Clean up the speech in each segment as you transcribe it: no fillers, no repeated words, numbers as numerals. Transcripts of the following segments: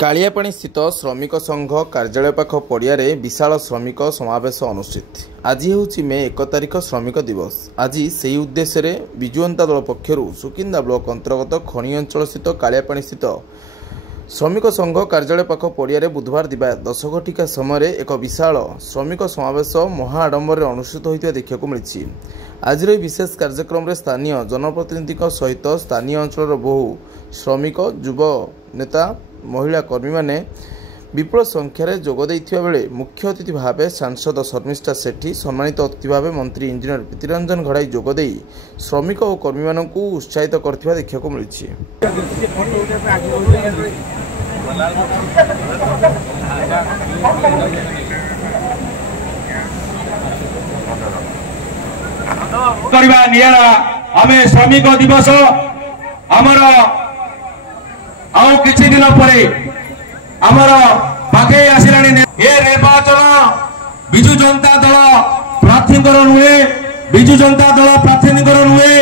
कालियापाणी स्थित श्रमिक संघ कार्यालय पाख पड़िया विशाल श्रमिक समावेश अनुष्ठित। आज हूँ मे 1 तारिख श्रमिक दिवस। आज से उद्देश्य विजु जनता दल पक्षर सुकिंदा ब्लॉक अंतर्गत खनि अंचल स्थित कालियापाणी स्थित श्रमिक संघ कार्यालय पाख पड़िया बुधवार दिवा 10 घटिका समय एक विशाल श्रमिक समावेश महा आडंबर अनुष्ठित होता देखा मिली। आज विशेष कार्यक्रम में स्थानीय जनप्रतिनिधि सहित स्थानीय अंचल बहु श्रमिक युव नेता महिला कर्मी माने विपुल संख्यार जोगदेइथिबा बेले मुख्य अतिथि भाव सांसद शर्मिष्ठा सेठी, सम्मानित अतिथि भाव मंत्री इंजीनियर प्रीतिरंजन घड़ाई जोगदे श्रमिक और कर्मी मानकु उत्साहित करथिबा देखा मिली। आमे श्रमिक दिवस आमर आउ किछि दिन परे आमर पाखे आसिलानी। ए निर्वाचन बिजु जनता दल प्रार्थीकर नुहे, बिजु जनता दल प्रार्थीकर नुहे,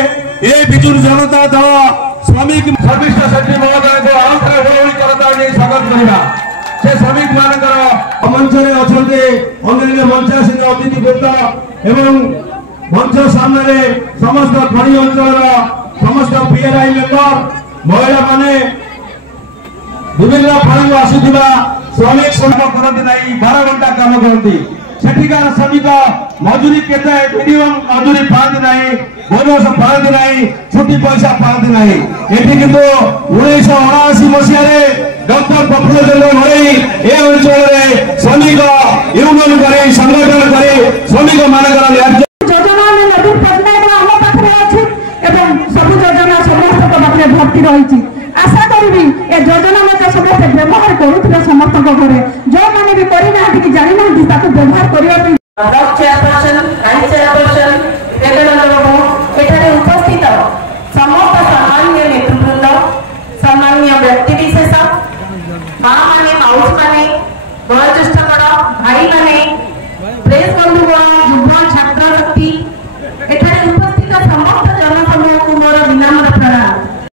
ए बिजु जनता दल श्रमिक शर्मिष्ठा सेठी महोदय को आउ थे होली करता नै स्वागत करिबा। से श्रमिक मानकर मंच रे अछन्ते अन्य मंच सिंह अतिथि वृंद एवं मंच सामने समस्त खनि अंचल समस्त पीआरआई मेंबर महिला माने विभिन्न फल आसुवा श्रमिक श्रम करती ना 12 घंटा काम करती। सेठिकार श्रमिक मजूरी केते मिनिमम मजूरी पाती ना, बोनस पाती ना, छुट्टी पैसा पाती ना। एठी किंतु 1979 मसीह डॉक्टर प्रफुल्ल चंद्र घड़ई ए अंचल रे श्रमिक यूनियन करे संगठन करे श्रमिक मानकर योजना में नवीन पटनायक हम पाखरे अछि एवं सब योजना समस्त पाखरे भर्ती रही। आशा करी ए योजना में समस्त व्यवहार करुथिबे समस्त घरे जो माने भी करि ना कि जानि ना ताको व्यवहार करिया पे चेयरपर्सन वाइस चेयरपर्सन देवेंद्र बाबू एठारे उपस्थित समस्त सामान्य नेतृवृंद सामान्य व्यक्ति विशेष मां माने माउस माने वयोज्येष्ठ बड़ भाई माने